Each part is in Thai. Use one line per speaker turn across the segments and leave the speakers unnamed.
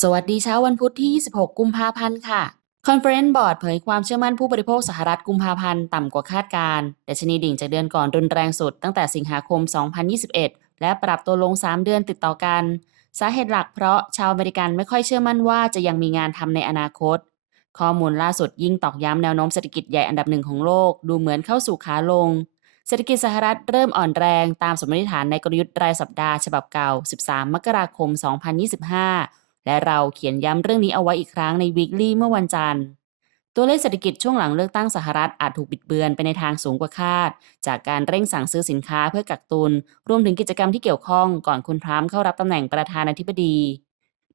สวัสดีเช้าวันพุธที่ 26 กุมภาพันธ์ค่ะ Conference Board เผยความเชื่อมั่นผู้บริโภคสหรัฐกุมภาพันธ์ต่ำกว่าคาดการณ์ดัชนีดิ่งจากเดือนก่อนรุนแรงสุดตั้งแต่สิงหาคม 2021 และปรับตัวลง 3 เดือนติดต่อกัน สาเหตุหลักเพราะชาวอเมริกันไม่ค่อยเชื่อมั่นว่าจะยังมีงานทำในอนาคต ข้อมูลล่าสุดยิ่งตอกย้ำแนวโน้มเศรษฐกิจใหญ่อันดับหนึ่งของโลก ดูเหมือนเข้าสู่ขาลง เศรษฐกิจสหรัฐเริ่มอ่อนแรงตามสมมติฐานในกลยุทธ์รายสัปดาห์ฉบับเก่า 13 มกราคม 2025 และเราเขียนย้ำเรื่องนี้เอาไว้อีกครั้งใน Weekly เมื่อวันจันทร์ ตัวเลขเศรษฐกิจช่วงหลังเลือกตั้งสหรัฐอาจถูกบิดเบือนไปในทางสูงกว่าคาด จากการเร่งสั่งซื้อสินค้าเพื่อกักตุน รวมถึงกิจกรรมที่เกี่ยวข้องก่อนคุณทรัมป์เข้ารับตำแหน่งประธานาธิบดี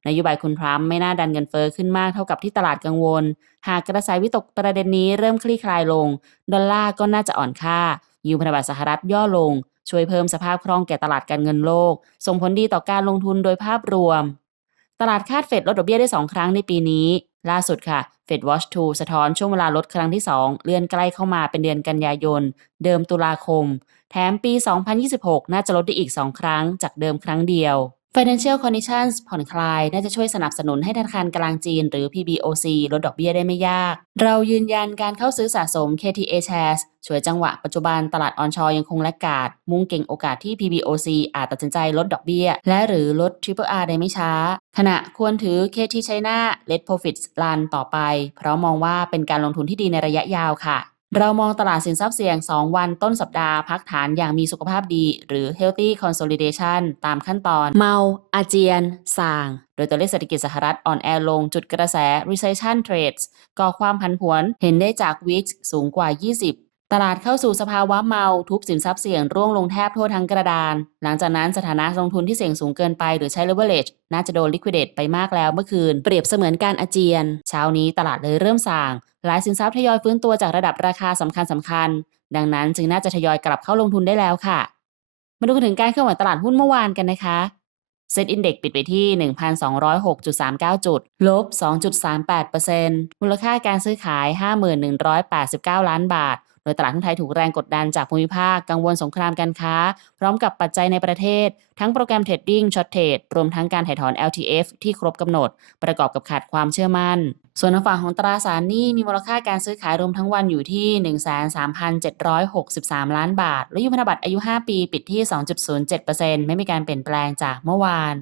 นโยบายคุณทรัมป์ไม่น่าดันเงินเฟอ้อขึ้นมากเท่ากับที่ตลาดกังวล หากกระแสวิตกประเด็นนี้เริ่มคลี่คลายลง ดอลลาร์ก็น่าจะอ่อนค่า ยูพันธบัตรสหรัฐย่อลง ช่วยเพิ่มสภาพคล่องแก่ตลาดการเงินโลก ส่งผลดีต่อการลงทุนโดยภาพรวม ตลาดคาดเฟดลดดอกเบี้ยได้ 2 ครั้งในปีนี้ ล่าสุดค่ะ f ฟดวอชทูสะท้อนช่วงเวลาลดครั้งที่ 2 เลื่อนใกล้เข้ามาเป็นเดือนกันยายน เดิมตุลาคม แถมปี 2026 น่าจะลดได้อีก 2 ครั้งจากเดิมครั้งเดียว Financial Conditions ผ่อนคลาย น่าจะช่วยสนับสนุนให้ธนาคารกลางจีน หรือ PBOC ลดดอกเบี้ยได้ไม่ยาก เรายืนยันการเข้าซื้อสะสม KTA Shares ช่วยจังหวะปัจจุบันตลาดออนชอยังคงแลกกาด มุ่งเก่งโอกาสที่ PBOC อาจตัดสินใจลดดอกเบี้ย และหรือลด Triple R ได้ไม่ช้า ขณะควรถือ KT China Let Profits Run ต่อไป เพราะมองว่าเป็นการลงทุนที่ดีในระยะยาวค่ะ เรามองตลาดสินทรัพย์เสี่ยง 2 วันต้นสัปดาห์ พักฐานอย่างมีสุขภาพดี หรือ healthy consolidation ตามขั้นตอน เมา อาเจียน ส่าง โดยตัวเลขเศรษฐกิจสหรัฐอ่อนแอลงจุดกระแส recession trades ก่อความผันผวน เห็นได้จาก WIX สูงกว่า 20 ตลาดเข้าสู่สภาวะเมาทุกสินทรัพย์เสี่ยงร่วงลงแทบทั่วทั้งกระดาน หลังจากนั้นสถานะลงทุนที่เสี่ยงสูงเกินไปหรือใช้ leverage น่าจะโดน liquidate ไปมากแล้วเมื่อคืน เปรียบเสมือนการอาเจียน เช้านี้ตลาดเลยเริ่มส่าง หลายสินทรัพย์ทยอยฟื้นตัวจากระดับราคาสำคัญสำคัญ ดังนั้นจึงน่าจะทยอยกลับเข้าลงทุนได้แล้วค่ะ มาดูกันถึงการเคลื่อนไหวตลาดหุ้นเมื่อวานกันนะคะเซ็ตอินเด็กปิดไปที่ 1,206.39 จุด ลบ 2.38%มูลค่าการซื้อขาย 51,189 ล้านบาท ดยตลาดหุ้นไทยถูกแรงกดดันจากภูมิภาคกังวลสงครามการค้า พร้อมกับปัจจัยในประเทศ ทั้งโปรแกรมเทรดดิ้งช็อตเทรดรวมทั้งการถ่ายถอน LTF ที่ครบกำหนด ประกอบกับขาดความเชื่อมั่น ส่วนฝั่งของตราสารหนี้มีมูลค่าการซื้อขายรวมทั้งวันอยู่ที่ 13,763 ล้านบาท และยุพันธบัตรอายุ 5 ปี ปิดที่ 2.07%ไม่มีการเปลี่ยนแปลงจากเมื่อวาน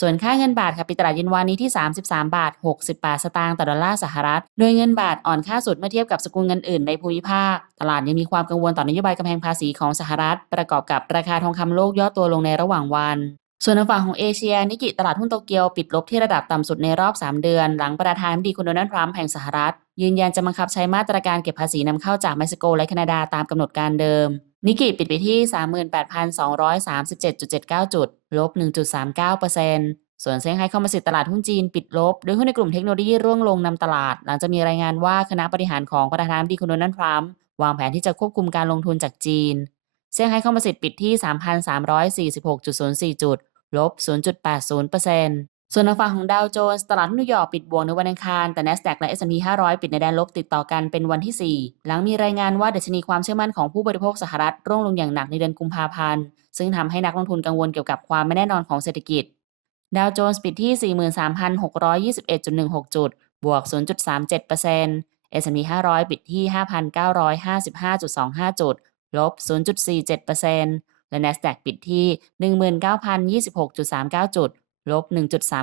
ส่วนค่าเงินบาทค่ะปิดตลาดเย็นวานนี้ที่ 33 บาท60บาทสตางค์ต่อดอลลาร์สหรัฐ โดยเงินบาทอ่อนค่าสุดเมื่อเทียบกับสกุลเงินอื่นในภูมิภาค ตลาดยังมีความกังวลต่อนโยบายกำแพงภาษีของสหรัฐ ประกอบกับราคาทองคำโลกย่อตัวลงในระหว่างวัน ส่วนทางฝั่งของเอเชีย นิกิตลาดหุ้นโตเกียวปิดลบที่ระดับต่ำสุดในรอบ 3 เดือน หลังประธานาธิบดีคุณโดนัลด์ทรัมป์แห่งสหรัฐ ยืนยันจะบังคับใช้มาตรการเก็บภาษีนำเข้าจากเม็กซิโกและแคนาดาตามกำหนดการเดิม นิกิปิดไปที่ 38,237.79 จุด ลบ 1.39%ส่วนเซี่ยงไฮ้คอมโพสิตตลาดหุ้นจีนปิดลบ โดยหุ้นในกลุ่มเทคโนโลยีร่วงลงนำตลาด หลังจากมีรายงานว่าคณะบริหารของประธานาธิบดีคุณโดนัลด์ทรัมป์วางแผนที่จะควบคุมการลงทุนจากจีน เซี่ยงไฮ้คอมโพสิตปิดที่ 3,346.04 จุด ลบ 0.80%ส่วนทางฝั่งของดาวโจนส์ตลาดนนิวยอร์กปิดบวกในวันอังคาร แต่ NASDAQ และ S&P 500 ปิดในแดนลบติดต่อกันเป็นวันที่ 4 หลังมีรายงานว่าดัชนีความเชื่อมั่นของผู้บริโภคสหรัฐร่วงลงอย่างหนักในเดือนกุมภาพันธ์ ซึ่งทำให้นักลงทุนกังวลเกี่ยวกับความไม่แน่นอนของเศรษฐกิจ ดาวโจนส์ปิดที่ 43,621.16 จุด บวก 0.37% S&P 500 ปิดที่ 5,955.25 จุด ลบ 0.47%และ NASDAQ ปิดที่ 19,026.39 จุด ลบ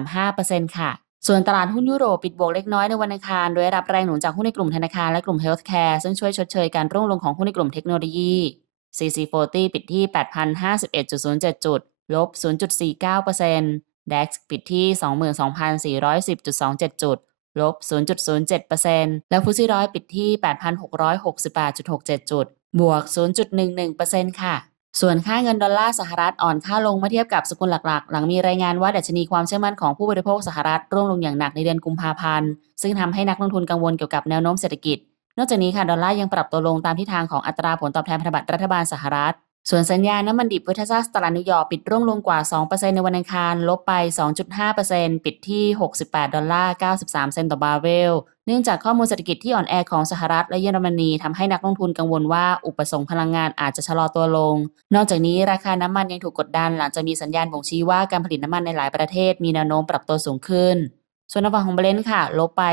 1.35%ค่ะส่วนตลาดหุ้นยุโรปปิดบวกเล็กน้อยในวันอังคาร โดยรับแรงหนุนจากหุ้นในกลุ่มธนาคารและกลุ่มเฮลท์แคร์ซึ่งช่วยชดเชยการร่วงลงของหุ้นในกลุ่มเทคโนโลยี CC40 ปิดที่ 8,051.07 จุด ลบ 0.49% DAX ปิดที่ 22,410.27 จุด ลบ 0.07%และฟุตซี่ร้อยปิดที่ 8,668.67 จุด บวก 0.11%ค่ะ ส่วนค่าเงินดอลลาร์สหรัฐอ่อนค่าลงเมื่อเทียบกับสกุลหลักๆ หลังมีรายงานว่าดัชนีความเชื่อมั่นของผู้บริโภคสหรัฐร่วงลงอย่างหนักในเดือนกุมภาพันธ์ ซึ่งทำให้นักลงทุนกังวลเกี่ยวกับแนวโน้มเศรษฐกิจ นอกจากนี้ค่ะดอลลาร์ยังปรับตัวลงตามทิศทางของอัตราผลตอบแทนพันธบัตรรัฐบาลสหรัฐส่วนสัญญาณน้ำมันดิบเวทซัสตลาดนิวยอร์กปิดร่วงลงกว่า 2%ในวันอังคาร ลบไป 2.5%ปิดที่ 68 ดอลลาร์ 93 เซนต์ต่อบาร์เรล เนื่องจากข้อมูลเศรษฐกิจที่อ่อนแอของสหรัฐและเยอรมนีทำให้นักลงทุนกังวลว่าอุปสงค์พลังงานอาจจะชะลอตัวลง นอกจากนี้ราคาน้ำมันยังถูกกดดัน หลังจากมีสัญญาณบ่งชี้ว่าการผลิตน้ำมันในหลายประเทศมีแนวโน้มปรับตัวสูงขึ้น ส่วนทางฝั่งของเบรนท์ค่ะ ลบไป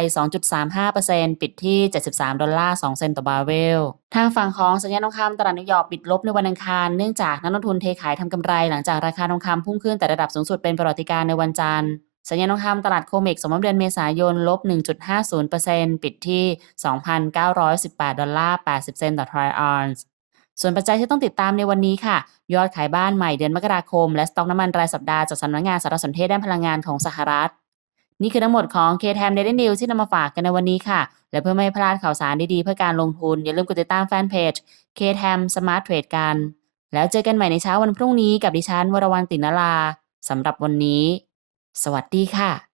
2.35%ปิดที่ 73 ดอลลาร์ 2 เซนต์ต่อบาร์เรล ทางฝั่งของสัญญาณทองคำตลาดนิวยอร์กปิดลบในวันอังคาร เนื่องจากนักลงทุนเทขายทำกำไรหลังจากราคาทองคำพุ่งขึ้นแต่ระดับสูงสุดเป็นประวัติการในวันจันทร์ สัญญาณทองคำตลาดโคเมกสมมติเดือนเมษายนลบ 1.50%ปิดที่ 2,918 ดอลลาร์ 80 เซนต์ต่อทรอยออนซ์ส่วนปัจจัยที่ต้องติดตามในวันนี้ค่ะ ยอดขายบ้านใหม่เดือนมกราคม และสต็อกน้ำมันรายสัปดาห์จากสำนักงานสารสนเทศด้านพลังงานของสหรัฐ นี่คือทั้งหมดของ K-Time Daily News ที่นำมาฝากกันในวันนี้ค่ะ และเพื่อไม่ให้พลาดข่าวสารดีๆ เพื่อการลงทุน อย่าลืมกดติดตามแฟนเพจ K-Time Smart Trade กัน แล้วเจอกันใหม่ในเช้าวันพรุ่งนี้กับดิฉันวรวรรณตินลาสำหรับวันนี้ สวัสดีค่ะ